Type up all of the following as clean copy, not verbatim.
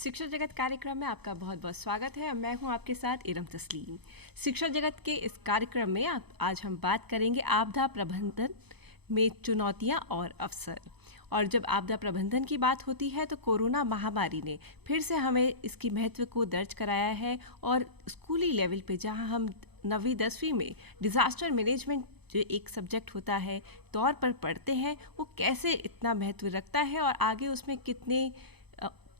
शिक्षा जगत कार्यक्रम में आपका बहुत बहुत स्वागत है। मैं हूं आपके साथ इरम तस्लीम। शिक्षा जगत के इस कार्यक्रम में आज हम बात करेंगे आपदा प्रबंधन में चुनौतियां और अवसर। और जब आपदा प्रबंधन की बात होती है तो कोरोना महामारी ने फिर से हमें इसकी महत्व को दर्ज कराया है। और स्कूली लेवल पे जहां हम 9वीं 10वीं में डिज़ास्टर मैनेजमेंट जो एक सब्जेक्ट होता है तौर पर पढ़ते हैं, वो कैसे इतना महत्व रखता है और आगे उसमें कितने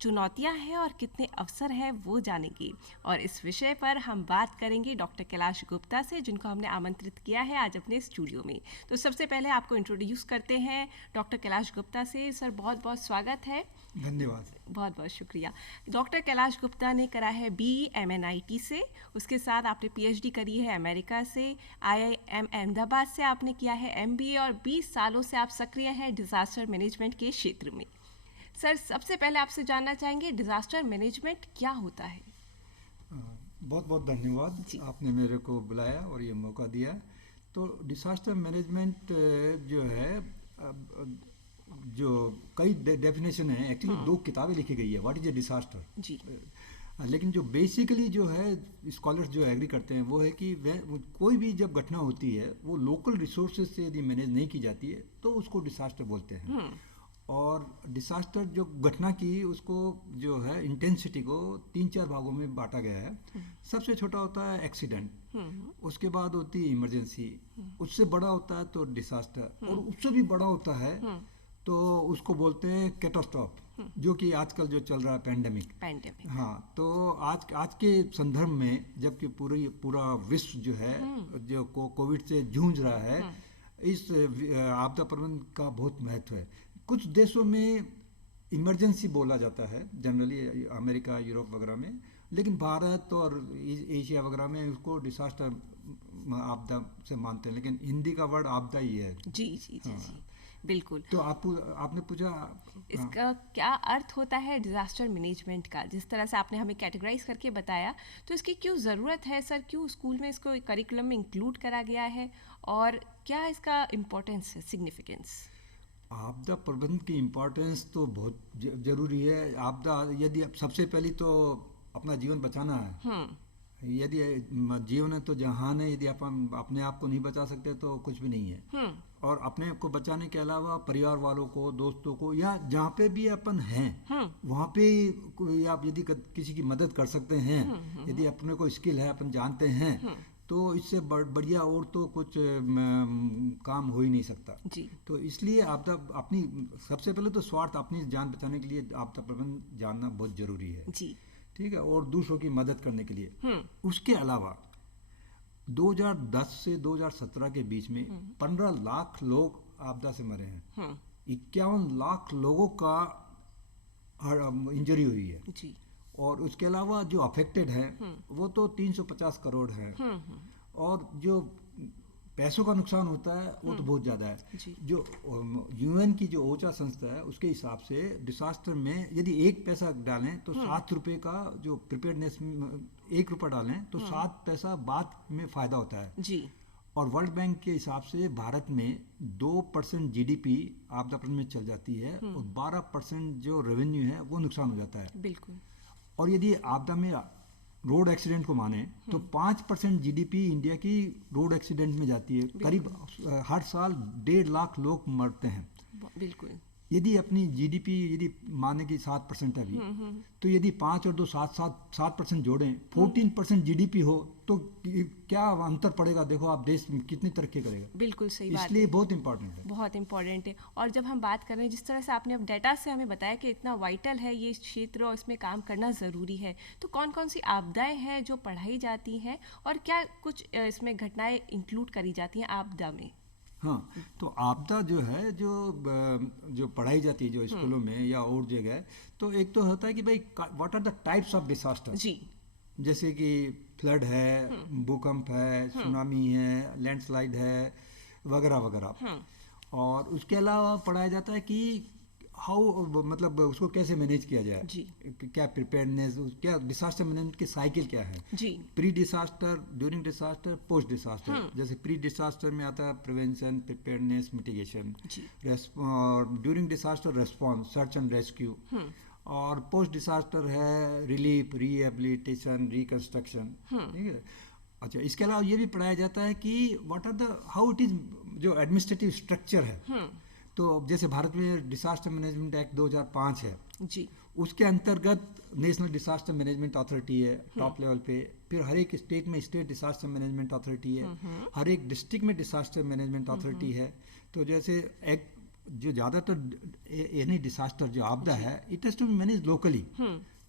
चुनौतियां हैं और कितने अवसर हैं वो जानेंगे। और इस विषय पर हम बात करेंगे डॉक्टर कैलाश गुप्ता से, जिनको हमने आमंत्रित किया है आज अपने स्टूडियो में। तो सबसे पहले आपको इंट्रोड्यूस करते हैं डॉक्टर कैलाश गुप्ता से। सर बहुत बहुत स्वागत है। धन्यवाद। बहुत बहुत शुक्रिया। डॉक्टर कैलाश गुप्ता ने करा है BE MNIT से, उसके साथ आपने PhD करी है अमेरिका से, IIM अहमदाबाद से आपने किया है MBA और 20 सालों से आप सक्रिय हैं डिज़ास्टर मैनेजमेंट के क्षेत्र में। सर सबसे पहले आपसे जानना चाहेंगे डिज़ास्टर मैनेजमेंट क्या होता है? बहुत बहुत धन्यवाद, आपने मेरे को बुलाया और ये मौका दिया। तो डिज़ास्टर मैनेजमेंट जो है, जो कई डेफिनेशन है, एक्चुअली 2 किताबें लिखी गई है, व्हाट इज ए डिज़ास्टर जी। लेकिन जो बेसिकली जो है स्कॉलर्स जो एग्री करते हैं वो है कि कोई भी जब घटना होती है वो लोकल रिसोर्सेज से यदि मैनेज नहीं की जाती है तो उसको डिज़ास्टर बोलते हैं। और डिज़ास्टर जो घटना की उसको जो है इंटेंसिटी को 3-4 भागों में बांटा गया है। सबसे छोटा होता है एक्सीडेंट, उसके बाद होती है इमरजेंसी, उससे बड़ा होता है तो डिज़ास्टर, और उससे भी बड़ा होता है तो उसको बोलते हैं कैटास्ट्रॉफ, जो कि आजकल जो चल रहा है पैंडेमिक। हाँ, तो आज के संदर्भ में जबकि पूरा विश्व जो है जो कोविड से जूझ रहा है, इस आपदा प्रबंधन का बहुत महत्व है। कुछ देशों में इमरजेंसी बोला जाता है जनरली, अमेरिका यूरोप वगैरह में, लेकिन भारत और एशिया वगैरह में उसको डिज़ास्टर आपदा से मानते हैं, लेकिन हिंदी का वर्ड आपदा ही है। जी जी जी, हाँ। जी बिल्कुल। तो आपने पूछा इसका क्या अर्थ होता है डिज़ास्टर मैनेजमेंट का, जिस तरह से आपने हमें कैटेगराइज करके बताया, तो इसकी क्यों ज़रूरत है सर? क्यों स्कूल में इसको करिकुलम में इंक्लूड करा गया है और क्या इसका इम्पोर्टेंस है, सिग्निफिकेंस? आपदा प्रबंधन की इम्पोर्टेंस तो बहुत ज़रूरी है। आपदा यदि सबसे पहले तो अपना जीवन बचाना है। यदि जीवन है तो जहान है, यदि अपन अपने आप को नहीं बचा सकते तो कुछ भी नहीं है। और अपने को बचाने के अलावा परिवार वालों को, दोस्तों को, या जहाँ पे भी अपन हैं वहाँ पे आप यदि किसी की मदद कर सकते हैं, यदि अपने को स्किल है, अपन जानते हैं, तो इससे बढ़िया और तो कुछ काम हो ही नहीं सकता जी। तो इसलिए आपदा अपनी सबसे पहले तो स्वार्थ अपनी जान बचाने के लिए आपदा प्रबंधन जानना बहुत जरूरी है जी। ठीक है, और दूसरों की मदद करने के लिए। उसके अलावा 2010 से 2017 के बीच में 15 लाख लोग आपदा से मरे हैं। 51 लाख लोगों का इंजरी हुई है जी। और उसके अलावा जो अफेक्टेड है वो तो 350 करोड़ है। और जो पैसों का नुकसान होता है वो तो बहुत ज़्यादा है। जो UN की जो ओचा संस्था है उसके हिसाब से डिज़ास्टर में यदि 1 पैसा डालें तो 7 रुपये का, जो प्रिपेयर्डनेस में 1 रुपया डालें तो 7 पैसा बाद में फ़ायदा होता है जी। और वर्ल्ड बैंक के हिसाब से भारत में 2% GDP आपदा प्रबंधन में चल जाती है और 12% जो रेवेन्यू है वो नुकसान हो जाता है। बिल्कुल। और यदि आपदा में रोड एक्सीडेंट को माने तो 5% GDP इंडिया की रोड एक्सीडेंट में जाती है। करीब हर साल 1.5 लाख लोग मरते हैं। बिल्कुल। यदि अपनी GDP यदि माने कि 7% है अभी, तो यदि 5 और 2 7% जोड़ें, 14% GDP हो तो क्या अंतर पड़ेगा? देखो आप देश में कितनी तरक्की करेगा। बिल्कुल सही बात है, इसलिए बहुत इंपॉर्टेंट है, बहुत इंपॉर्टेंट है। और जब हम बात कर रहे हैं, जिस तरह से आपने अब डाटा से हमें बताया कि इतना वाइटल है ये क्षेत्र और इसमें काम करना ज़रूरी है, तो कौन कौन सी आपदाएं हैं जो पढ़ाई जाती हैं और क्या कुछ इसमें घटनाएं इंक्लूड करी जाती हैं आपदा में? हाँ, तो आपदा जो है जो पढ़ाई जाती है जो स्कूलों में या और जगह, तो एक तो होता है कि भाई what are the types of disaster जी। जैसे कि फ्लड है, भूकंप है, सुनामी है, लैंडस्लाइड है, वगैरह वगैरह। और उसके अलावा पढ़ाया जाता है कि हाउ, मतलब उसको कैसे मैनेज किया जाए जी। क्या प्रिपेयर्डनेस, क्या डिजास्टर मैनेजमेंट की साइकिल क्या है जी। Pre disaster, during disaster, post disaster. जैसे प्री डिजास्टर में आता है prevention, preparedness, mitigation. During disaster response, search and rescue. और पोस्ट डिजास्टर है रिलीफ, रिहेबिलिटेशन, रिकंस्ट्रक्शन, ठीक है। अच्छा, इसके अलावा ये भी पढ़ाया जाता है कि what are the how it is, जो एडमिनिस्ट्रेटिव स्ट्रक्चर है। तो जैसे भारत में डिजास्टर मैनेजमेंट एक्ट 2005 है जी, उसके अंतर्गत नेशनल डिजास्टर मैनेजमेंट अथॉरिटी है टॉप लेवल पे, फिर हर एक स्टेट में स्टेट डिजास्टर मैनेजमेंट अथॉरिटी है, हर एक डिस्ट्रिक्ट में डिजास्टर मैनेजमेंट अथॉरिटी है। तो जैसे एक जो ज़्यादातर एनी डिजास्टर जो आपदा है it has to be manage locally,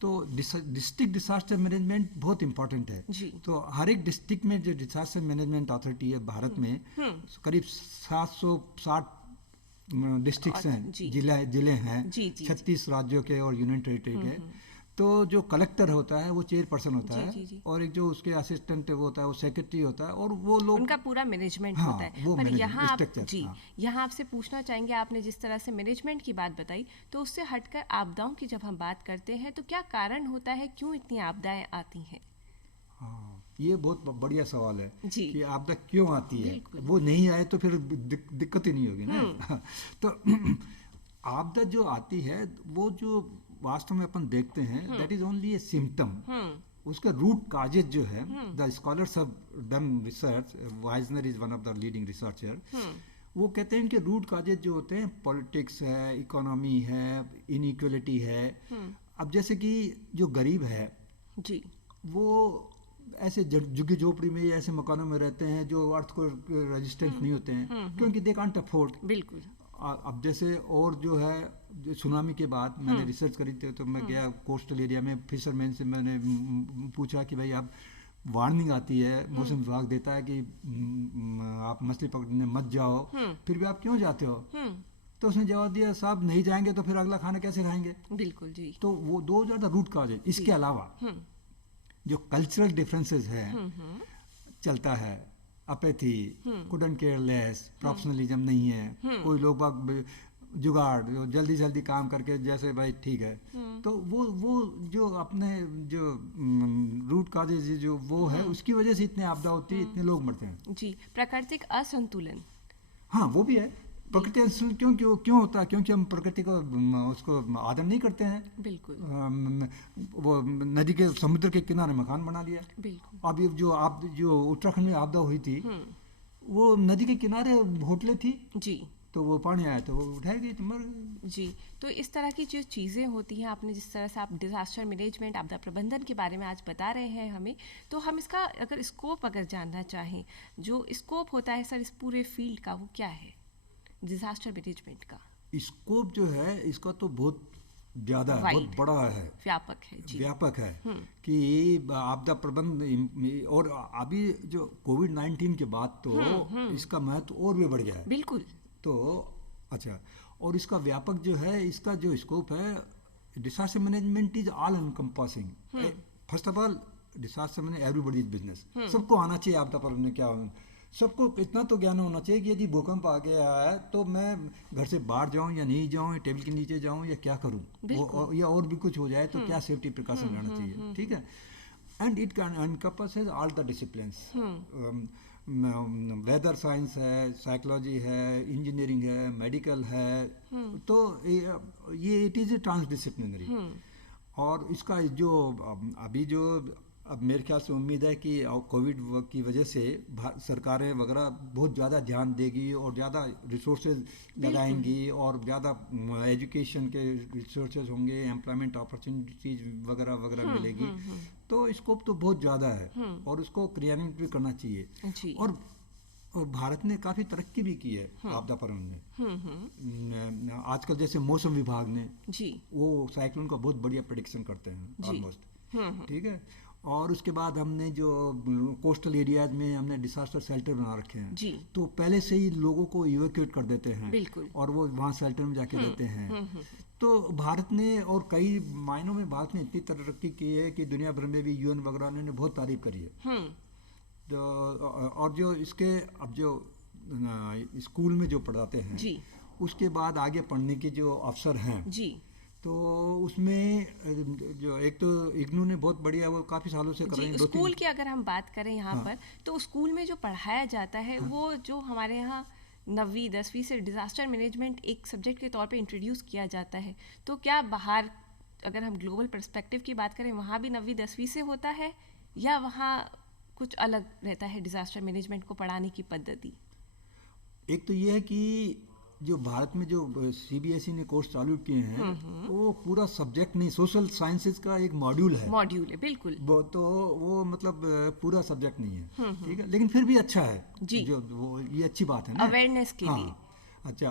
तो डिस्ट्रिक्ट डिजास्टर मैनेजमेंट बहुत इंपॉर्टेंट है। तो हर एक डिस्ट्रिक्ट में जो डिजास्टर मैनेजमेंट अथॉरिटी है भारत में करीब 760 डिस्ट्रिक्ट्स हैं, जिले हैं 36 राज्यों के और यूनियन टेरिटरी के। तो जो कलेक्टर होता है वो चेयरपर्सन होता है और एक जो उसके असिस्टेंट वो होता है वो सेक्रेटरी होता है और वो लोग उनका पूरा मैनेजमेंट होता है। वो पर यहाँ यहाँ आपसे पूछना चाहेंगे, आपने जिस तरह से मैनेजमेंट की बात बताई तो उससे हटकर आपदाओं की जब हम बात करते हैं तो क्या कारण होता है, क्यों इतनी आपदाएं आती हैं? हाँ, ये बहुत बढ़िया सवाल है कि आपदा क्यों आती है। वो नहीं आए तो फिर दिक्कत ही नहीं होगी ना। तो आपदा जो आती है वो जो वास्तव में अपन देखते हैं that is only a symptom. उसका रूट काजेज जो है, the scholars have done research, Wisner is one of the leading researcher, वो कहते हैं कि रूट काजेज जो होते हैं पॉलिटिक्स है, इकोनॉमी है, इनइक्वलिटी है। अब जैसे कि जो गरीब है जी, वो ऐसे झुग्गी झोपड़ी में या ऐसे मकानों में रहते हैं जो अर्थ को रेजिस्टेंट नहीं होते हैं क्योंकि दे कांट अफोर्ड। बिल्कुल। अब जैसे और जो है सुनामी के बाद मैंने रिसर्च करी थी तो मैं गया कोस्टल एरिया में, फिशरमैन से मैंने पूछा कि भाई आप वार्निंग आती है, मौसम विभाग देता है कि आप मछली पकड़ने मत जाओ, फिर भी आप क्यों जाते हो? तो उसने जवाब दिया साहब नहीं जाएंगे तो फिर अगला खाना कैसे खाएंगे। बिल्कुल जी। तो वो दो ज़्यादा रूट काज है। इसके अलावा जो कल्चरल डिफरेंसेस है चलता है, apathy, couldn't care less, professionalism नहीं है, कोई लोग बाग जुगाड़ जल्दी जल्दी काम करके जैसे भाई ठीक है। तो वो जो अपने जो रूट काजेज जो वो है उसकी वजह से इतने आपदा होती है, इतने लोग मरते हैं जी। प्राकृतिक असंतुलन, हाँ वो भी है। प्रकृति असंतुलन क्यों होता है? क्योंकि हम प्रकृति को उसको आदर नहीं करते हैं। बिल्कुल। वो नदी के समुद्र के किनारे मकान बना दिया। बिल्कुल। अब ये जो उत्तराखंड में आपदा हुई थी वो नदी के किनारे होटलें थी जी, तो वो पानी आया तो वो उठाई गई तो मर जी। तो इस तरह की जो चीज़ें होती हैं, आपने जिस तरह से आप डिजास्टर मैनेजमेंट, आपदा प्रबंधन के बारे में आज बता रहे हैं हमें, तो हम इसका अगर स्कोप अगर जानना चाहें, जो स्कोप होता है सर इस पूरे फील्ड का वो क्या है डिजास्टर मैनेजमेंट का? स्कोप जो है इसका तो बहुत ज़्यादा है, बहुत बड़ा है, व्यापक है जी। व्यापक है कि आपदा प्रबंधन। और अभी जो कोविड-19 के बाद तो इसका महत्व और भी बढ़ गया है। बिल्कुल। तो अच्छा, और इसका व्यापक जो है इसका जो स्कोप है, disaster management is all encompassing. First of all disaster management everybody is business, सबको आना चाहिए आपदा प्रबंधन क्या हो। सबको इतना तो ज्ञान होना चाहिए कि यदि भूकंप आ गया है तो मैं घर से बाहर जाऊं या नहीं जाऊं, या टेबल के नीचे जाऊं या क्या करूं, या और भी कुछ हो जाए तो क्या सेफ्टी प्रिकॉशन लेना चाहिए, ठीक है। And it can encompasses all the disciplines, weather science है, साइकोलॉजी है, इंजीनियरिंग है, मेडिकल है, तो ये इट इज़ ए ट्रांसडिसिप्लिनरी। और इसका जो अभी जो अब मेरे ख्याल से उम्मीद है कि कोविड की वजह से सरकारें वगैरह बहुत ज़्यादा ध्यान देगी और ज़्यादा रिसोर्सेज लगाएंगी और ज़्यादा एजुकेशन के रिसोर्सेज होंगे, एम्प्लॉयमेंट अपॉर्चुनिटीज वगैरह वगैरह मिलेगी। तो स्कोप तो बहुत ज़्यादा है और उसको क्रियान्वित भी करना चाहिए। और भारत ने काफ़ी तरक्की भी की है आपदा प्रबंधन में। आजकल जैसे मौसम विभाग ने वो साइक्लोन का बहुत बढ़िया प्रेडिक्शन करते हैं ऑलमोस्ट, ठीक है। और उसके बाद हमने जो कोस्टल एरियाज में हमने डिजास्टर शेल्टर बना रखे हैं, तो पहले से ही लोगों को इवैक्यूएट कर देते हैं और वो वहाँ शेल्टर में जाके रहते हैं। तो भारत ने और कई मायनों में भारत ने इतनी तरक्की की है कि दुनिया भर में भी यूएन वगैरह ने बहुत तारीफ करी है। तो और जो इसके अब जो स्कूल में जो पढ़ाते हैं उसके बाद आगे पढ़ने के जो अवसर हैं तो उसमें जो एक तो इग्नू ने बहुत बढ़िया वो काफ़ी सालों से कर रहे हैं। स्कूल की अगर हम बात करें यहाँ पर तो स्कूल में जो पढ़ाया जाता है वो जो हमारे यहाँ 9वीं 10वीं से डिज़ास्टर मैनेजमेंट एक सब्जेक्ट के तौर पे इंट्रोड्यूस किया जाता है, तो क्या बाहर अगर हम ग्लोबल पर्सपेक्टिव की बात करें वहाँ भी 9वीं 10वीं से होता है या वहाँ कुछ अलग रहता है डिज़ास्टर मैनेजमेंट को पढ़ाने की पद्धति? एक तो ये है कि जो भारत में जो सीबीएसई ने कोर्स चालू किए हैं वो पूरा सब्जेक्ट नहीं, सोशल साइंसेज का एक मॉड्यूल है बिल्कुल। वो तो वो मतलब पूरा सब्जेक्ट नहीं है, ठीक है, लेकिन फिर भी अच्छा है जी। जो वो ये अच्छी बात है ना, अवेयरनेस के लिए। अच्छा।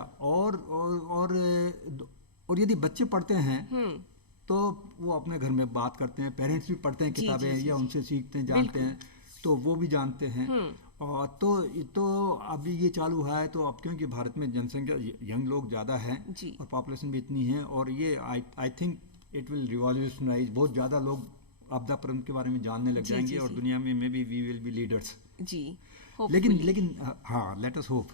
और यदि बच्चे पढ़ते हैं तो वो अपने घर में बात करते हैं, पेरेंट्स भी पढ़ते हैं किताबें या उनसे सीखते हैं, जानते हैं, तो वो भी जानते हैं। और तो अभी ये चालू हुआ है, तो अब क्योंकि भारत में जनसंख्या यंग लोग ज़्यादा हैं और पॉपुलेशन भी इतनी है, और ये I think it will revolutionise, बहुत ज़्यादा लोग आपदा प्रबंधन के बारे में जानने लग जाएंगे और दुनिया में may be we will be leaders. जी, लेकिन हाँ, लेट अस होप।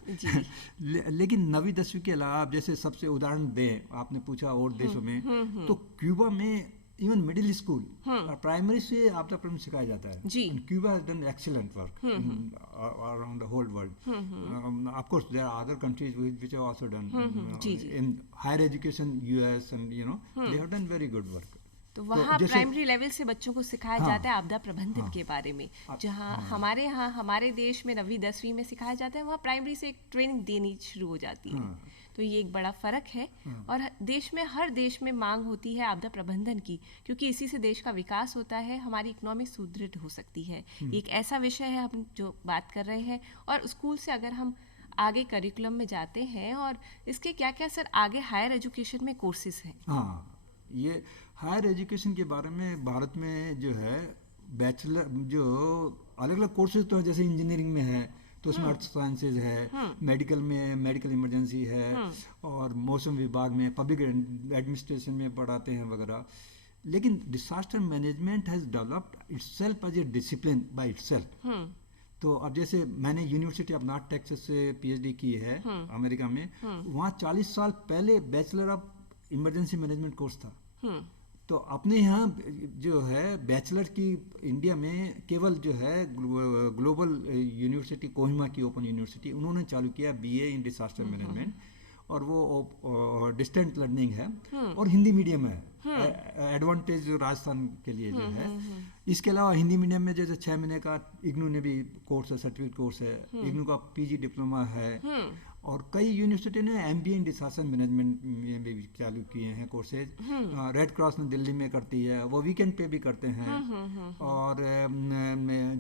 लेकिन 9वीं 10वीं के अलावा जैसे सबसे उदाहरण दें, आपने पूछा और देशों में, तो क्यूबा में इवन मिडिल स्कूल प्राइमरी से आपदा प्रबंधन सिखाया जाता है। जी। Cuba has done excellent work around the whole world. Of course there are other countries which have also done in higher education, US and you know they have done very good work. तो वहाँ primary level से बच्चों को सिखाया जाता है आपदा प्रबंधन के बारे में, जहाँ हमारे यहाँ हमारे देश में 9वीं 10वीं में सिखाया जाता है, वहाँ प्राइमरी से एक ट्रेनिंग देनी शुरू हो जाती है। तो ये एक बड़ा फ़र्क है। और देश में, हर देश में मांग होती है आपदा प्रबंधन की, क्योंकि इसी से देश का विकास होता है, हमारी इकोनॉमी सुदृढ़ हो सकती है। एक ऐसा विषय है हम जो बात कर रहे हैं। और स्कूल से अगर हम आगे करिकुलम में जाते हैं, और इसके क्या क्या सर आगे हायर एजुकेशन में कोर्सेज हैं? हाँ, ये हायर एजुकेशन के बारे में भारत में जो है बैचलर, जो अलग अलग कोर्सेज तो हैं, जैसे इंजीनियरिंग में है तो उसमें अर्थ साइंसेज है, मेडिकल में मेडिकल इमरजेंसी है, और मौसम विभाग में पब्लिक एडमिनिस्ट्रेशन में पढ़ाते हैं वगैरह। लेकिन disaster management has developed itself as a discipline by itself. तो अब जैसे मैंने यूनिवर्सिटी ऑफ नॉर्थ टेक्सास से पीएचडी की है अमेरिका में, वहाँ 40 साल पहले bachelor of emergency management course था। तो अपने यहाँ जो है बैचलर की इंडिया में केवल जो है ग्लोबल यूनिवर्सिटी कोहिमा की ओपन यूनिवर्सिटी, उन्होंने चालू किया बीए इन डिसास्टर मैनेजमेंट, और वो डिस्टेंट लर्निंग है और हिंदी मीडियम है। एडवांटेज जो राजस्थान के लिए जो है। इसके अलावा हिंदी मीडियम में जैसे 6 महीने का इग्नू ने भी कोर्स है, सर्टिफिकेट कोर्स है, इग्नू का पीजी डिप्लोमा है, और कई यूनिवर्सिटी ने एमबीए इन डिसास्टर मैनेजमेंट में भी चालू किए हैं कोर्सेज। रेड क्रॉस ने दिल्ली में करती है, वो वीकेंड पे भी करते हैं, और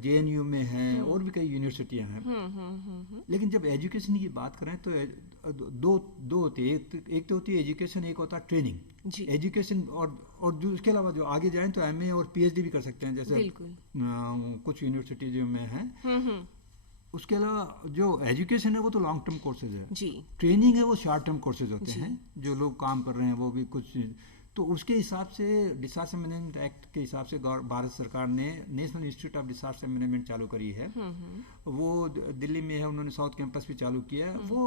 जेएनयू में है, और भी कई यूनिवर्सिटियां हैं। लेकिन जब एजुकेशन की बात करें तो दो होती है, एक तो होती है एजुकेशन, एक होता है ट्रेनिंग। एजुकेशन और जो उसके अलावा जो आगे जाएं तो एमए और पीएचडी भी कर सकते हैं, जैसे कुछ यूनिवर्सिटी जो में है। उसके अलावा जो एजुकेशन है वो तो लॉन्ग टर्म कोर्सेज है जी। ट्रेनिंग है वो शॉर्ट टर्म कोर्सेज होते हैं, जो लोग काम कर रहे हैं वो भी कुछ। तो उसके हिसाब से डिसास्टर मैनेजमेंट एक्ट के हिसाब से भारत सरकार ने national institute of disaster management चालू करी है। वो दिल्ली में है, उन्होंने साउथ कैंपस भी चालू किया है। वो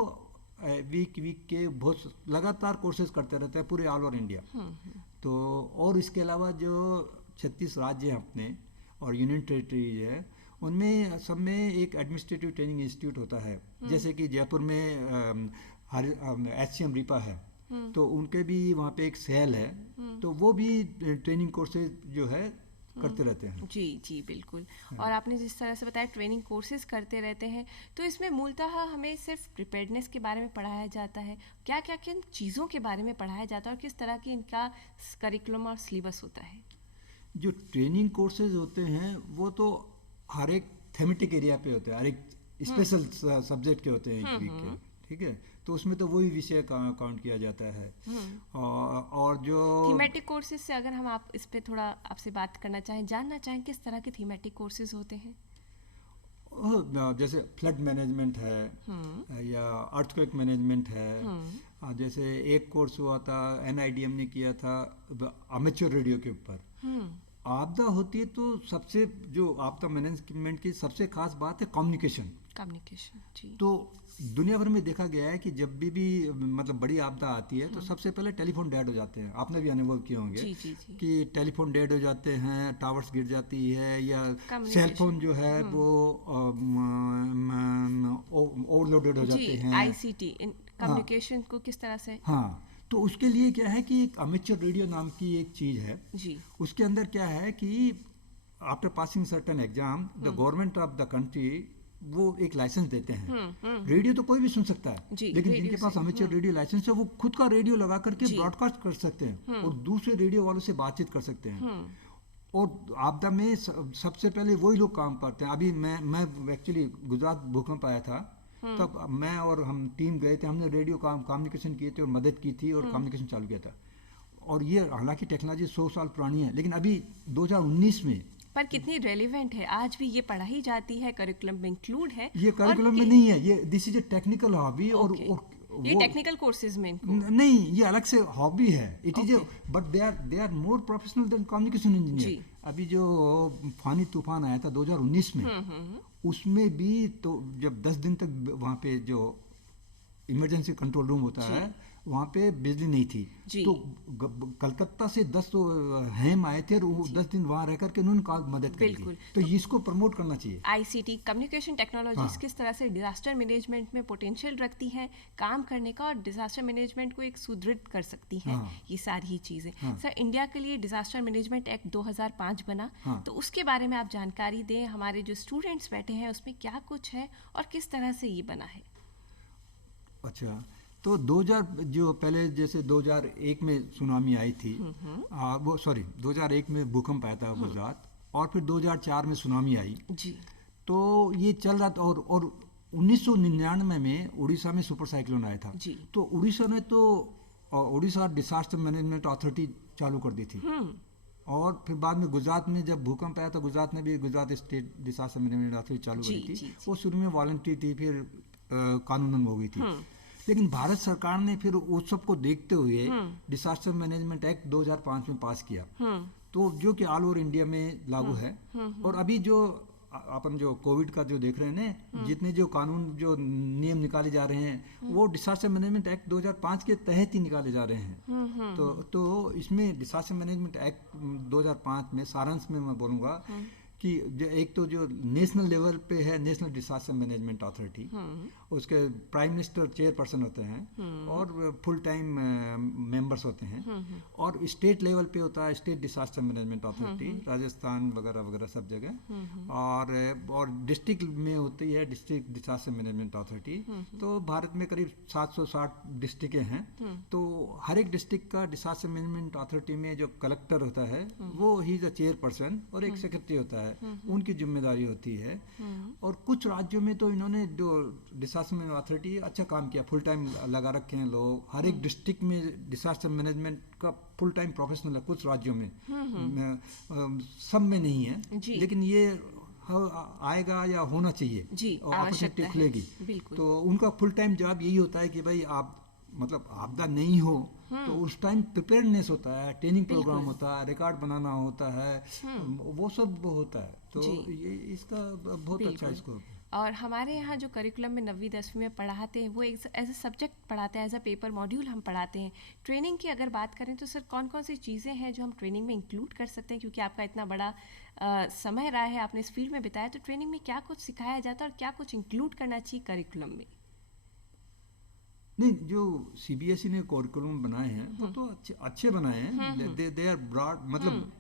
वीक के बहुत लगातार कोर्सेज करते रहते हैं पूरे ऑल ओवर इंडिया। तो और इसके अलावा जो 36 राज्य हैं अपने और यूनियन टेरिटरीज है, उनमें सब में एक एडमिनिस्ट्रेटिव ट्रेनिंग इंस्टीट्यूट होता है। जैसे कि जयपुर में एचसीएम रीपा है, तो उनके भी वहाँ पे एक सेल है, तो वो भी ट्रेनिंग कोर्सेज जो है करते रहते हैं। जी जी बिल्कुल। और आपने जिस तरह से बताया ट्रेनिंग कोर्सेज करते रहते हैं, तो इसमें मूलतः हमें सिर्फ प्रिपेयर्डनेस के बारे में पढ़ाया जाता है, क्या क्या किन चीज़ों के बारे में पढ़ाया जाता है, और किस तरह की इनका करिकुलम और सिलेबस होता है? जो ट्रेनिंग कोर्सेज होते हैं वो तो हर एक थेमेटिक एरिया पे होते हैं, हर एक स्पेशल सब्जेक्ट के होते हैं एक वीक के, ठीक है। तो उसमें तो वही विषय काउंट किया जाता है। और जो थीमेटिक कोर्सेज से अगर हम आप इस पे थोड़ा आपसे बात करना चाहें, जानना चाहें किस तरह के थीमेटिक कोर्सेज होते हैं? जैसे फ्लड मैनेजमेंट है या अर्थक्वेक मैनेजमेंट है। जैसे एक कोर्स हुआ था, एनआईडीएम ने किया था अमेच्योर रेडियो के ऊपर। आपदा होती है तो सबसे जो आपदा मैनेजमेंट की सबसे खास बात है कम्युनिकेशन जी। तो दुनिया भर में देखा गया है कि जब भी मतलब बड़ी आपदा आती है तो सबसे पहले टेलीफोन डेड हो जाते हैं। आपने भी अनुभव किए होंगे जी। कि टेलीफोन डेड हो जाते हैं, टावर्स गिर जाती है, या सेलफोन जो है वो ओवरलोडेड हो जाते हैं। आईसीटी कम्युनिकेशन को किस तरह से तो उसके लिए क्या है कि एक अमेच्योर रेडियो नाम की एक चीज़ है जी। उसके अंदर क्या है कि after passing certain exam the government of the country वो एक लाइसेंस देते हैं। रेडियो तो कोई भी सुन सकता है, लेकिन जिनके पास अमेच्योर रेडियो लाइसेंस है वो खुद का रेडियो लगा करके ब्रॉडकास्ट कर सकते हैं और दूसरे रेडियो वालों से बातचीत कर सकते हैं। और आपदा में सबसे पहले वही लोग काम करते हैं। अभी मैं एक्चुअली गुजरात भूकंप आया था, तब मैं और हम टीम गए थे, हमने रेडियो कम्युनिकेशन किए थे और मदद की थी और कम्युनिकेशन चालू किया था। और ये हालांकि टेक्नोलॉजी 100 साल पुरानी है, लेकिन अभी 2019 में पर कितनी रेलिवेंट है, आज भी ये पढ़ाई जाती है, करिकुलम में इंक्लूड है। ये करिकुलम में नहीं है, ये this is a technical hobby. और ये टेक्निकल कोर्सेज में नहीं, ये अलग से हॉबी है। It is but they are more professional than communication engineer. अभी जो फानी तूफान आया था 2019 में, उसमें भी तो जब 10 दिन तक वहाँ पे जो इमरजेंसी कंट्रोल रूम होता है वहाँ पे बिजली नहीं थी, तो कलकत्ता से 10 हैम आए थे और वो 10 दिन वहाँ रह करके उन्होंने मदद करी थी। तो इसको प्रमोट करना चाहिए। आईसीटी कम्युनिकेशन टेक्नोलॉजीज किस तरह से डिजास्टर मैनेजमेंट में पोटेंशियल रखती हैं काम करने का और डिजास्टर मैनेजमेंट को एक सुदृढ़ कर सकती हैं। ये सारी ही चीज़ें सर, इंडिया के लिए डिजास्टर मैनेजमेंट एक्ट 2005 बना, तो उसके बारे में आप जानकारी दें। हमारे जो स्टूडेंट्स बैठे हैं उसमें क्या कुछ है और किस तरह से ये बना है। अच्छा, तो 2000 जो पहले जैसे 2001 में सुनामी आई थी, वो 2001 में भूकंप आया था गुजरात, और फिर 2004 में सुनामी आई जी। तो ये चल रहा था। और 1999 में उड़ीसा में सुपर साइक्लोन आया था जी। तो उड़ीसा ने तो उड़ीसा डिजास्टर मैनेजमेंट अथॉरिटी चालू कर दी थी। और फिर बाद में गुजरात में जब भूकंप आया तो गुजरात ने भी Gujarat state disaster management authority चालू करी थी। वो शुरू में वॉलंटरी थी, फिर कानूनन हो गई थी। लेकिन भारत सरकार ने फिर उस सब को देखते हुए डिजास्टर मैनेजमेंट एक्ट 2005 में पास किया, तो जो कि ऑल ओवर इंडिया में लागू है। और अभी जो अपन जो कोविड का जो देख रहे हैं ना, जितने जो कानून जो नियम निकाले जा रहे हैं वो डिजास्टर मैनेजमेंट एक्ट 2005 के तहत ही निकाले जा रहे हैं। तो इसमें डिजास्टर मैनेजमेंट एक्ट 2005 में सारांश में मैं बोलूँगा कि जो एक तो जो नेशनल लेवल पे है नेशनल डिजास्टर मैनेजमेंट अथॉरिटी, उसके प्राइम मिनिस्टर चेयरपर्सन होते हैं और फुल टाइम मेंबर्स होते हैं। और स्टेट लेवल पे होता है state disaster management authority, Rajasthan वगैरह वगैरह सब जगह। और डिस्ट्रिक्ट में होती है डिस्ट्रिक्ट डिजास्टर मैनेजमेंट अथॉरिटी। तो भारत में करीब 760 डिस्ट्रिक्टें हैं, तो हर एक डिस्ट्रिक्ट का डिजास्टर मैनेजमेंट अथॉरिटी में जो कलेक्टर होता है वो ही द चेयरपर्सन और एक सेक्रेटरी होता है, उनकी जिम्मेदारी होती है। और कुछ राज्यों में तो इन्होंने जो डिजास्टर मैनेजमेंट अथॉरिटी अच्छा काम किया, फुल टाइम लगा रखे हैं लोग। हर एक डिस्ट्रिक्ट में डिजास्टर मैनेजमेंट का फुल टाइम प्रोफेशनल है, कुछ राज्यों में, सब में नहीं है, लेकिन ये आएगा या होना चाहिए जी, और अपॉर्चुनिटी खुलेगी। तो उनका फुल टाइम जॉब यही होता है कि भाई आप मतलब आपदा नहीं हो तो उस टाइम प्रिपेयरनेस होता है, ट्रेनिंग प्रोग्राम होता है, रिकॉर्ड बनाना होता है, वो सब होता है। तो ये इसका बहुत अच्छा स्कोप है। और हमारे यहाँ जो करिकुलम में 9वीं 10वीं में पढ़ाते हैं वो एज ए सब्जेक्ट पढ़ाते हैं, एज अ पेपर मॉड्यूल हम पढ़ाते हैं। ट्रेनिंग की अगर बात करें तो सर कौन कौन सी चीज़ें हैं जो हम ट्रेनिंग में इंक्लूड कर सकते हैं, क्योंकि आपका इतना बड़ा समय रहा है, आपने इस फील्ड में बिताया, तो ट्रेनिंग में क्या कुछ सिखाया जाता है और क्या कुछ इंक्लूड करना चाहिए करिकुलम में? नहीं, जो सीबीएसई ने करिकुलम बनाए हैं वो तो अच्छे बनाए हैं। दे आर ब्रॉड, मतलब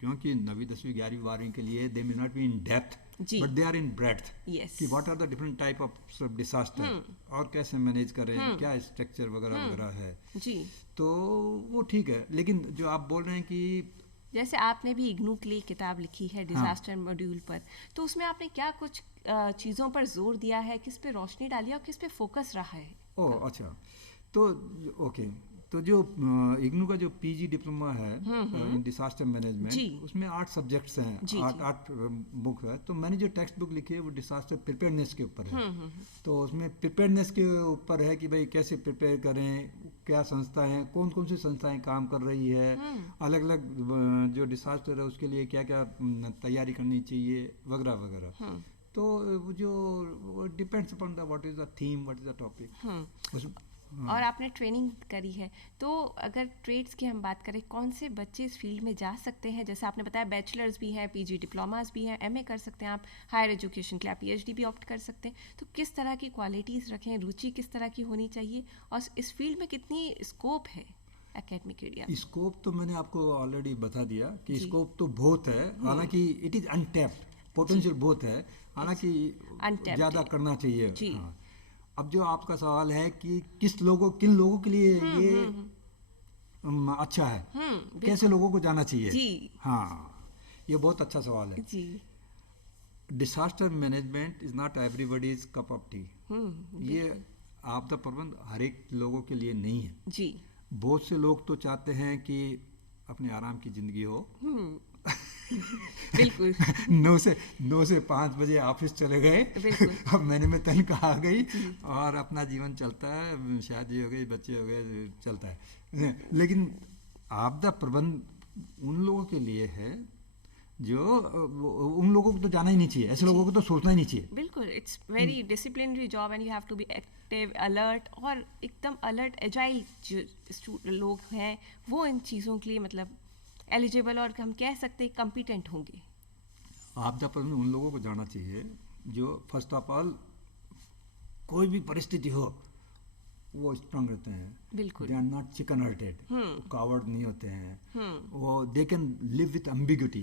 क्योंकि 9वीं 10वीं 11वीं 12वीं के लिए they may not be in depth but they are in breadth, कि what are the different type of disaster और कैसे मैनेज करें, क्या स्ट्रक्चर वगैरह वगैरह है जी। तो वो ठीक है, लेकिन जो आप बोल रहे हैं कि जैसे आपने भी इग्नू के लिए किताब लिखी है डिजास्टर मॉड्यूल पर, तो उसमें आपने क्या कुछ चीज़ों पर जोर दिया है, किस पे रोशनी डाली और किस पे फोकस रहा है? ओह अच्छा, तो ओके, तो जो इग्नू का जो पीजी डिप्लोमा है इन डिजास्टर मैनेजमेंट, उसमें 8 सब्जेक्ट्स हैं, 8 बुक है। तो मैंने जो टेक्स्ट बुक लिखी है वो डिजास्टर प्रिपेयरनेस के ऊपर है। तो उसमें प्रिपेयरनेस के ऊपर है कि भाई कैसे प्रिपेयर करें, क्या संस्थाएं हैं, कौन कौन सी संस्थाएं काम कर रही है, अलग अलग जो डिजास्टर है उसके लिए क्या क्या तैयारी करनी चाहिए वगैरह वगैरह। तो जो depends upon the what is the theme, what is the topic. और आपने ट्रेनिंग करी है, तो अगर ट्रेड्स की हम बात करें, कौन से बच्चे इस फील्ड में जा सकते हैं? जैसे आपने बताया बैचलर्स भी हैं, पीजी डिप्लोमास भी हैं, एमए कर सकते हैं आप, हायर एजुकेशन के लिए आप पीएचडी भी ऑप्ट कर सकते हैं। तो किस तरह की क्वालिटीज़ रखें, रुचि किस तरह की होनी चाहिए, और इस फील्ड में कितनी स्कोप है एकेडमिक एरिया? स्कोप तो मैंने आपको ऑलरेडी बता दिया कि स्कोप तो बहुत है, हालांकि इट इज़ अनटैप्ड, पोटेंशियल बहुत है, हालांकि ज़्यादा करना चाहिए। हाँ। अब जो आपका सवाल है कि किन लोगों के लिए ये अच्छा है, कैसे लोगों को जाना चाहिए जी। हाँ, ये बहुत अच्छा सवाल है जी। Disaster management is not everybody's cup of tea. ये आपदा प्रबंधन हर एक लोगों के लिए नहीं है जी। बहुत से लोग तो चाहते हैं कि अपने आराम की जिंदगी हो, बिल्कुल 9 से 5 बजे ऑफिस चले गए, अब महीने में तनख्वाह आ गई और अपना जीवन चलता है, शादी हो गई, बच्चे हो गए, चलता है। लेकिन आपदा प्रबंधन उन लोगों के लिए है जो उन लोगों को तो जाना ही नहीं चाहिए, ऐसे लोगों को तो सोचना ही नहीं चाहिए। बिल्कुल, it's very disciplinary job and you have to be active, alert, और एकदम अलर्ट एजाइल जो लोग हैं वो इन चीज़ों के लिए मतलब एलिजिबल और हम कह सकते हैं कॉम्पिटेंट होंगे। आपदा प्रबंधन उन लोगों को जाना चाहिए जो फर्स्ट ऑफ ऑल कोई भी परिस्थिति हो वो स्ट्रांग रहते हैं, बिल्कुल, they are not chicken hearted, coward नहीं होते हैं, वो they can live with ambiguity.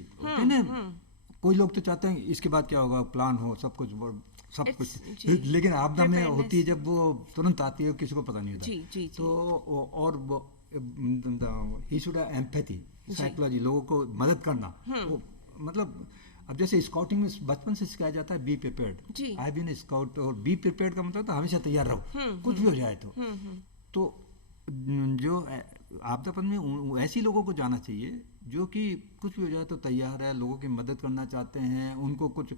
कोई लोग तो चाहते हैं इसके बाद क्या होगा, प्लान हो, सब कुछ, लेकिन आपदा में होती है जब वो तुरंत आती है, किसी को पता नहीं होता। तो और he should have empathy, psychology, लोगों को मदद करना। मतलब अब जैसे स्काउटिंग में बचपन से सिखाया जाता है be prepared, I been scout, और बी प्रिपेयर्ड का मतलब तो हमेशा तैयार रहो, कुछ भी हो जाए तो जो आपदा प्रबंधन में ऐसी लोगों को जाना चाहिए जो कि कुछ भी हो जाए तो तैयार है, लोगों की मदद करना चाहते हैं, उनको कुछ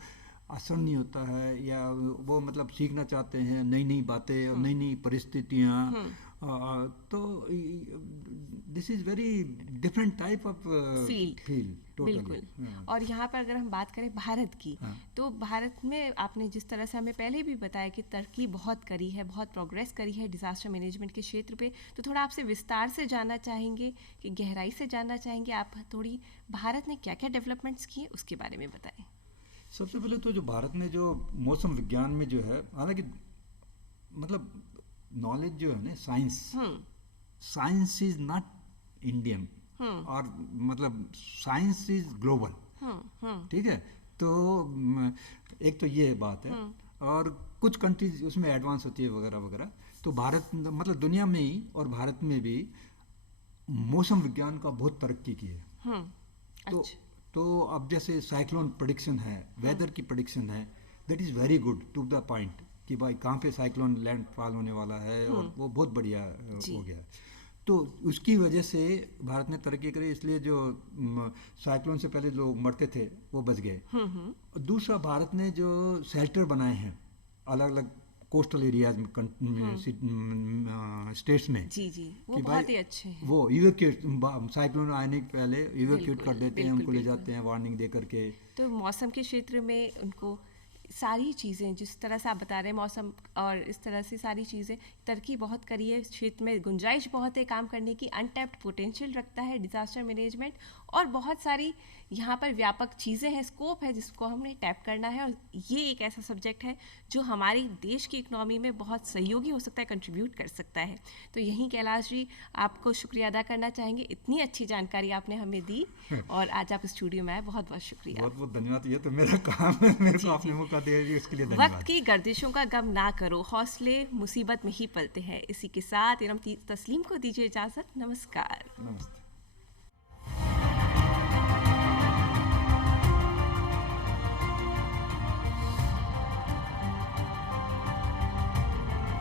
असर नहीं होता है, या वो मतलब सीखना चाहते हैं नई नई बातें और नई नई परिस्थितियाँ। तो this is very different type of field बिल्कुल। और यहाँ पर अगर हम बात करें भारत की, तो भारत में आपने जिस तरह से हमें पहले भी बताया कि तरक्की बहुत करी है, बहुत प्रोग्रेस करी है डिजास्टर मैनेजमेंट के क्षेत्र पे, तो थोड़ा आपसे विस्तार से जानना चाहेंगे, कि गहराई से जानना चाहेंगे आप थोड़ी भारत ने क्या क्या डेवलपमेंट्स किए उसके बारे में बताएं। सबसे पहले तो जो भारत में जो मौसम विज्ञान में जो है, हालांकि मतलब नॉलेज जो है ना, साइंस इज नॉट इंडियन, और मतलब साइंस इज ग्लोबल, ठीक है। तो एक तो ये बात है, और कुछ कंट्रीज उसमें एडवांस होती है वगैरह वगैरह। तो भारत मतलब दुनिया में ही और भारत में भी मौसम विज्ञान का बहुत तरक्की की है। तो अब जैसे साइक्लोन प्रेडिक्शन है, वेदर की प्रेडिक्शन है, that is very good to the point कि भाई कहाँ पे साइक्लोन लैंडफॉल होने वाला है, और वो बहुत बढ़िया हो गया। तो उसकी वजह से भारत ने तरक्की करी, इसलिए जो साइक्लोन से पहले लोग मरते थे वो बच गए। दूसरा, भारत ने जो शेल्टर बनाए हैं अलग अलग कोस्टल एरियाज में, स्टेट्स में, वो बहुत ही अच्छे हैं। वो इवैक्यूएट, साइक्लोन आने के पहले इवैक्यूएट कर देते हैं, उनको ले जाते हैं वार्निंग दे करके। तो मौसम के क्षेत्र में उनको सारी चीज़ें जिस तरह से आप बता रहे हैं, मौसम और इस तरह से सारी चीज़ें, तरक्की बहुत करी है, क्षेत्र में गुंजाइश बहुत है काम करने की, अनटैप्ड पोटेंशियल रखता है डिज़ास्टर मैनेजमेंट, और बहुत सारी यहाँ पर व्यापक चीज़ें हैं, स्कोप है जिसको हमने टैप करना है। और ये एक ऐसा सब्जेक्ट है जो हमारी देश की इकनॉमी में बहुत सहयोगी हो सकता है, कंट्रीब्यूट कर सकता है। तो यहीं कैलाश जी आपको शुक्रिया अदा करना चाहेंगे, इतनी अच्छी जानकारी आपने हमें दी और आज आप स्टूडियो में आए, बहुत बहुत शुक्रिया। बहुत बहुत धन्यवाद, ये तो मेरा काम है, मेरे को आपने मौका दे दिया, इसके लिए धन्यवाद। वक्त की गर्दिशों का गम ना करो, हौसले मुसीबत में ही पलते हैं। इसी के साथ इरम तस्लीम को दीजिए इजाज़त। नमस्कार। नमस्ते।